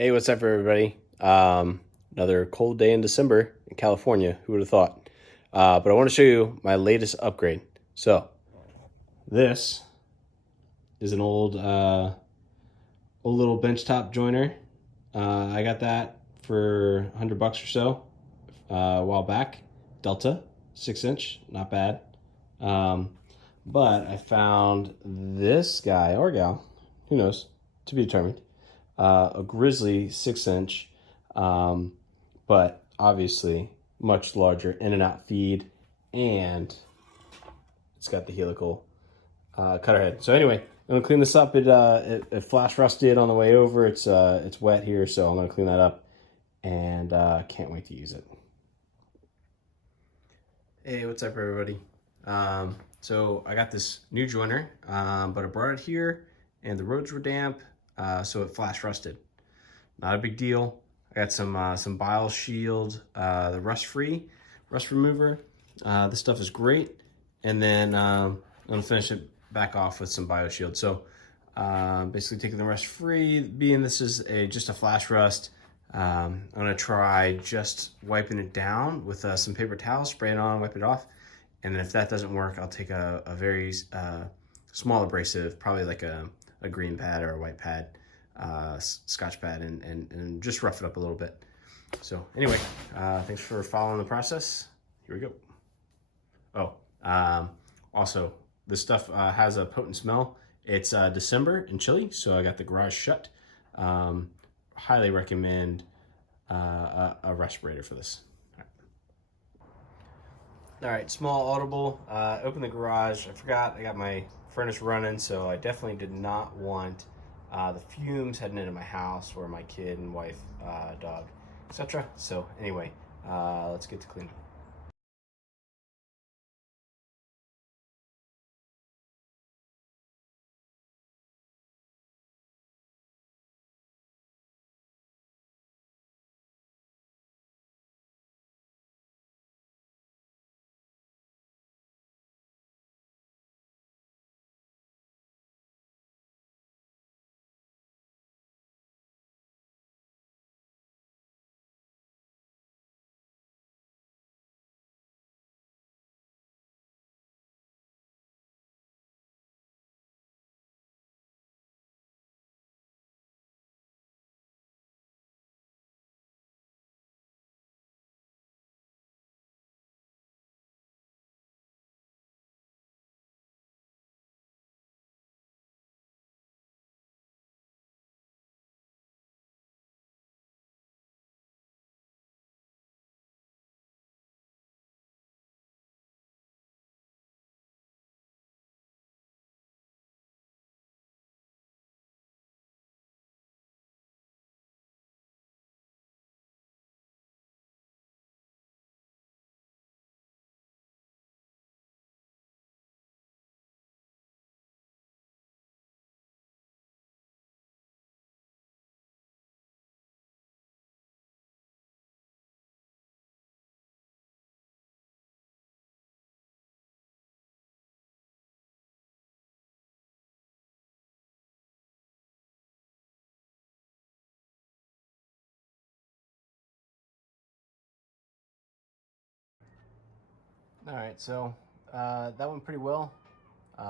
Hey, what's up, everybody? Another cold day in December in California. Who would have thought? But I want to show you my latest upgrade. So this is an old little benchtop joiner. I got that for $100 or so a while back. Delta, 6-inch, not bad. Um, but I found this guy or gal, who knows, to be determined. A Grizzly 6-inch, but obviously much larger in and out feed, and it's got the helical cutter head. So anyway, I'm gonna clean this up. It flash rusted on the way over. It's wet here, so I'm gonna clean that up, and can't wait to use it. Hey, what's up, everybody? So I got this new joiner, but I brought it here, and the roads were damp, so it flash rusted. Not a big deal. I got some Bile Shield, the rust remover. This stuff is great. And then I'm gonna finish it back off with some Bio Shield. So basically taking the rust free, being this is just a flash rust, I'm gonna try just wiping it down with some paper towel, spray it on, wipe it off. And then if that doesn't work, I'll take a very small abrasive, probably like a green pad or a white pad, Scotch pad, and just rough it up a little bit. So anyway, thanks for following the process. Here we go. Also, this stuff has a potent smell. It's December and chilly, so I got the garage shut. Highly recommend a respirator for this. All right, small audible. Open the garage. I forgot I got my furnace running, so I definitely did not want the fumes heading into my house or my kid and wife, dog, etc. So anyway, let's get to cleaning. All right, so that went pretty well.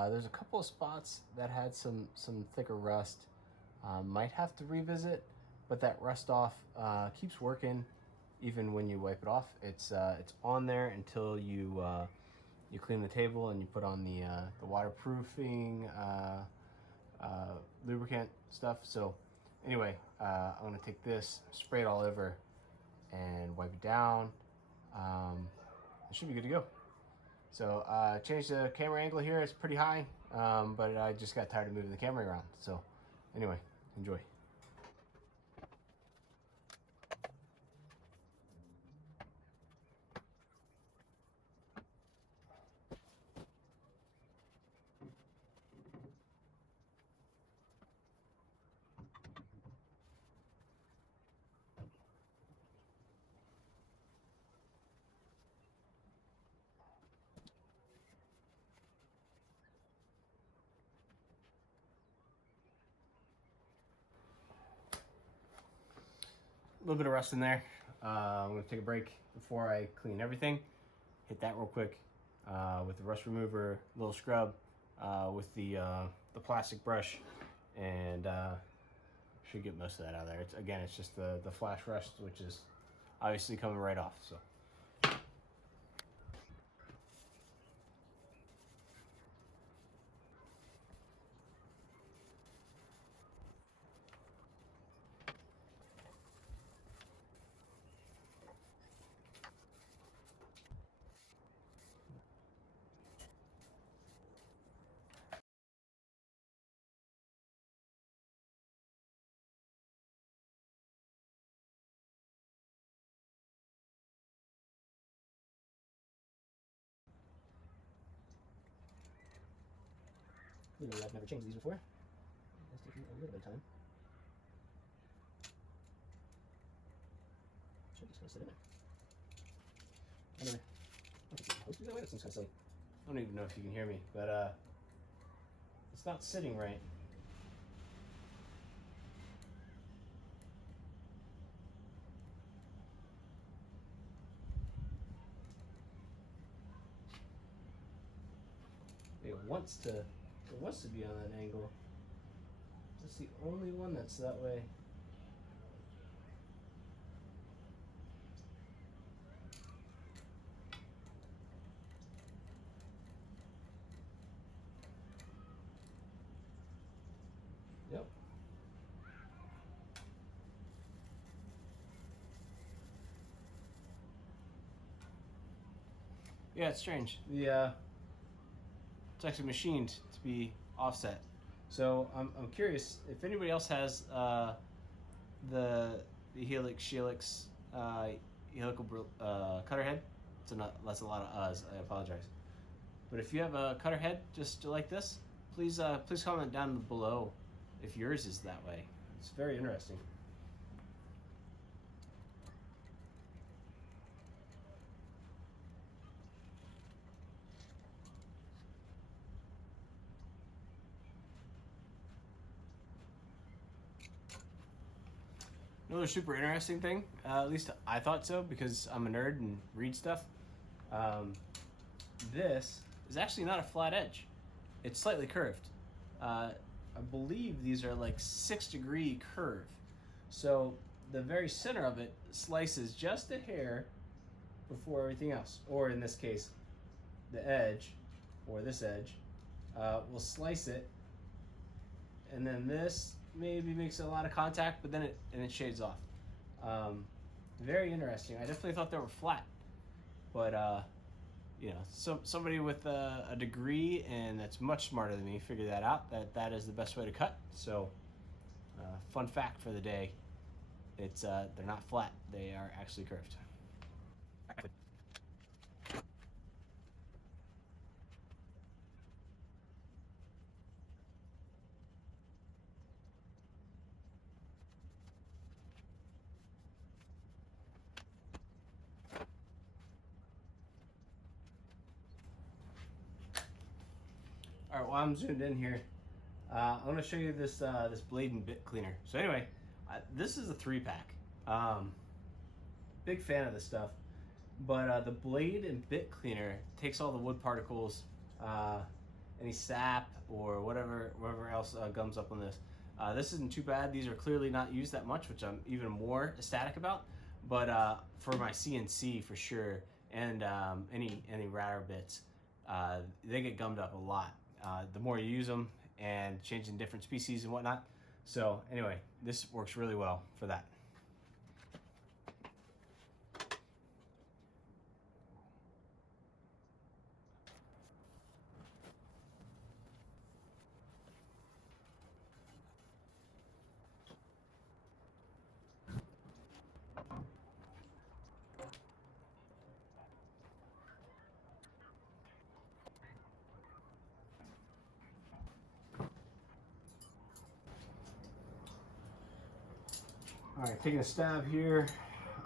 There's a couple of spots that had some thicker rust. Might have to revisit, but that rust off keeps working even when you wipe it off. It's on there until you clean the table and you put on the waterproofing lubricant stuff. So anyway, I'm gonna take this, spray it all over, and wipe it down. It should be good to go. So changed the camera angle here. It's pretty high, but I just got tired of moving the camera around. So anyway, enjoy. little bit of rust in there. I'm gonna take a break before I clean everything. Hit that real quick with the rust remover, little scrub with the plastic brush, and should get most of that out of there. It's just the flash rust, which is obviously coming right off. So. Literally, I've never changed these before. It's taking a little bit of time. So I'm just gonna sit in there. I don't know. That way. That seems kind of silly. I don't even know if you can hear me, but it's not sitting right. It wants to be on that angle. That's the only one that's that way. Yep. Yeah, it's strange. It's actually machined to be offset. So I'm curious if anybody else has the helix helical cutter head. That's a lot of us. I apologize. But if you have a cutter head just like this, please comment down below if yours is that way. It's very interesting. Another super interesting thing, at least I thought so because I'm a nerd and read stuff. This is actually not a flat edge. It's slightly curved. I believe these are like 6-degree curve. So the very center of it slices just a hair before everything else. Or in this case, the edge, or this edge, will slice it. And then this maybe makes a lot of contact, but then it shades off. Very interesting. I definitely thought they were flat, but you know, somebody with a degree and that's much smarter than me figured that out. That is the best way to cut. So, fun fact for the day: it's they're not flat; they are actually curved. All right, well, I'm zoomed in here. I'm gonna show you this this blade and bit cleaner. So anyway, this is a 3-pack. Big fan of this stuff, but the blade and bit cleaner takes all the wood particles, any sap or whatever else gums up on this. This isn't too bad. These are clearly not used that much, which I'm even more ecstatic about. But for my CNC for sure, and any router bits, they get gummed up a lot. The more you use them and changing different species and whatnot. So anyway, this works really well for that. All right, taking a stab here.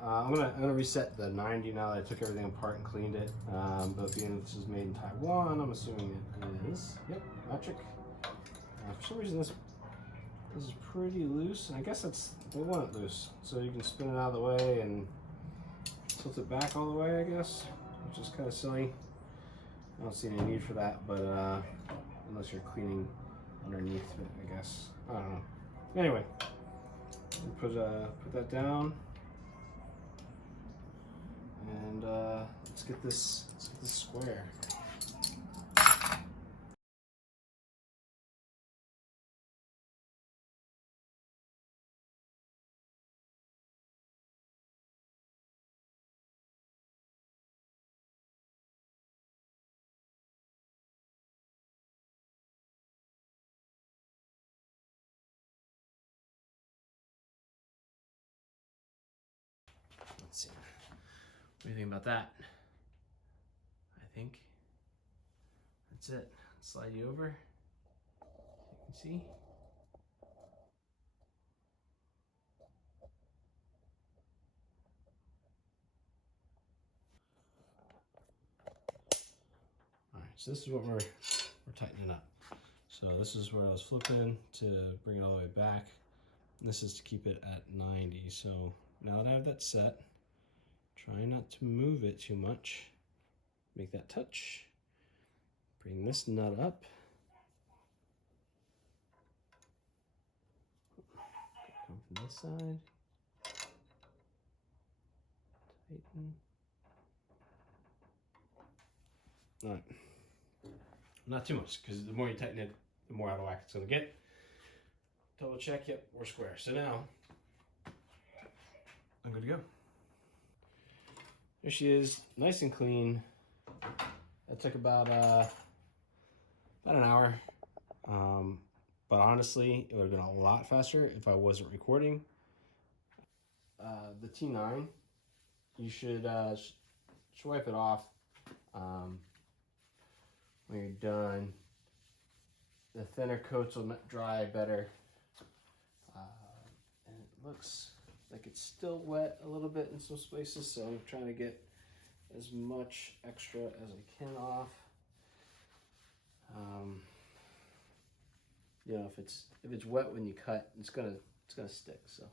I'm gonna reset the 90 now that I took everything apart and cleaned it. But being this is made in Taiwan, I'm assuming it is. Yep, metric. For some reason this This is pretty loose, and I guess they want it loose, so you can spin it out of the way and tilt it back all the way, I guess, which is kind of silly. I don't see any need for that, but unless you're cleaning underneath it, I guess. I don't know. Anyway, put that down, and let's get this square. Let's see. What do you think about that? I think that's it. Slide you over. You can see. All right, so this is what we're tightening up. So this is where I was flipping to bring it all the way back. And this is to keep it at 90. So now that I have that set, try not to move it too much. Make that touch. Bring this nut up. Come from this side. Tighten. All right. Not too much, because the more you tighten it, the more out of whack it's going to get. Double check, yep, we're square. So now, I'm good to go. There she is, nice and clean. That took about an hour. But honestly, it would have been a lot faster if I wasn't recording. The T9, you should wipe it off when you're done. The thinner coats will dry better. And it looks like it's still wet a little bit in some places, so I'm trying to get as much extra as I can off. You know, if it's wet when you cut, it's gonna stick. So